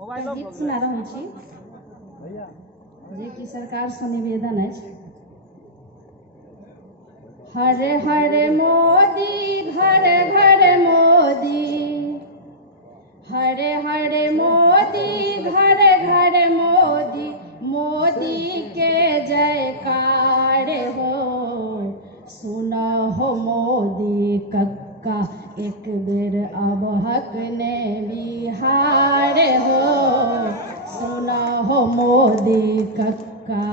गीत सुना रहल छी जे कि सरकार से निवेदन है। हर हर मोदी घर घर मोदी, हर हर मोदी घर घर मोदी, मोदी के जयकार हो। सुना हो मोदी कक्का एक बेर अब हक ने बिहार हो। सुना हो मोदी कक्का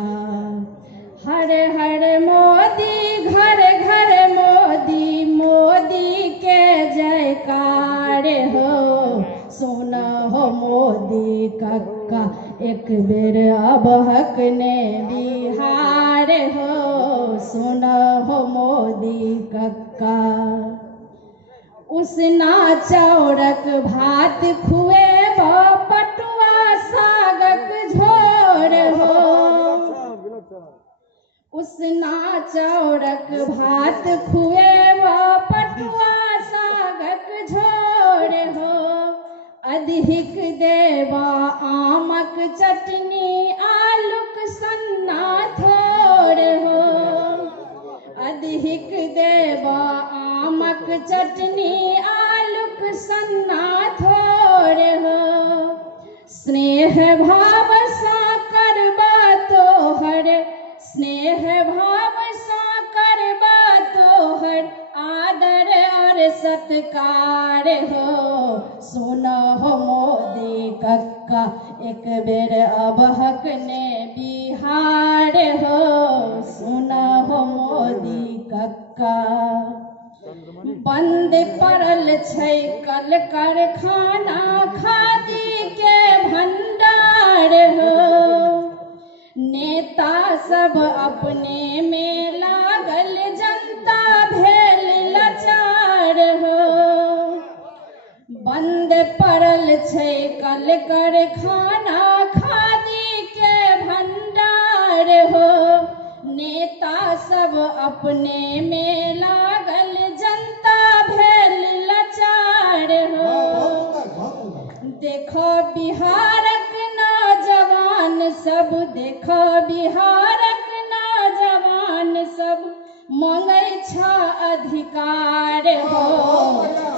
हर हर मोदी घर घर मोदी, मोदी के जयकार हो। सुना हो मोदी कक्का एक बेर अब हक ने बिहार हो। सुना हो मोदी कक्का उसना चौरक भात खुए पटुआ सागक झोर हो। उसना चौरक भात खुए पटुआ सागक झोर हो। अधिक देवा आमक चटनी आलूक सन्ना थोर हो। अधिक देवा आमक चटनी आलूक सन्ना थोर हो। स्नेह भाव सा करबा तोहर, स्नेह भाव सा करबा तोहर आदर और सत्कार हो। सुना हो मोदी कक्का एक बेर अब हक ने बिहार हो। सुना हो मोदी कक्का बंद पड़ल छै कल कारखाना खादी के भंडार हो। नेता सब अपने में लागल जनता भेल लाचार हो। बंद पड़ल छै कल कारखाना खादी के भंडार हो। नेता सब अपने में लागल जनता भेल लाचार हो। देखो बिहारक नौजवान सब, देखो बिहारक नौजवान सब मांगै छ अधिकार हो।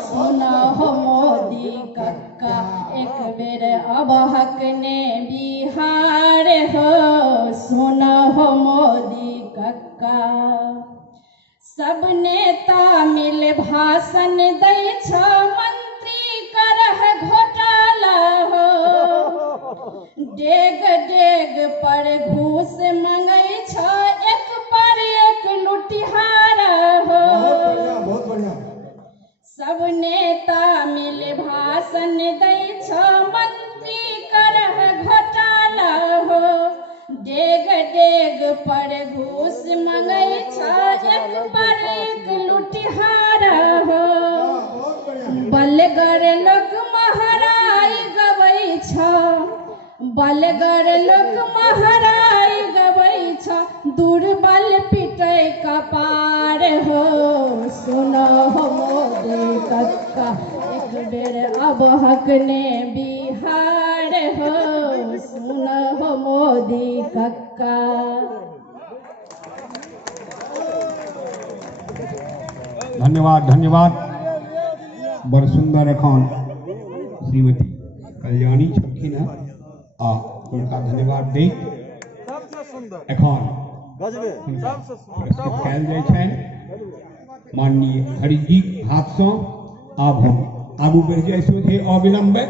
सुना हो मोदी कक्का एक बेर अब हक ने बिहार हो। सुना हो मोदी कक्का सब नेता मिल भाषण दै छ मंत्री करह घोटाला हो। डेग डेग पर घूस मंगै छ एक पर एक लुटिहारा हो। बहुत बढ़िया। सब नेता मिल भाषण दै छ मंत्री करह घोटाला हो। डेग डेग पर घूस मंगै छ एक पर एक लुटिहारा हो। बलगर लोक महराई गबै छ, बलगर लोक महराई गबै छ दुर्बल पिटै कपार हो। सुना हो मोदी कक्का एक बेर अब हक ने बिहार हो। सुना हो मोदी कक्का धन्यवाद धन्यवाद। बड़ सुंदर एखन श्रीमती कल्याणी छलखिन है आ उनका धन्यवाद दै एखन पुरस्कृत कयल जाइ छनि माननीय हरिजी हाथ से। आब हम आगू बढ़ि जाइ सोझे अविलंबे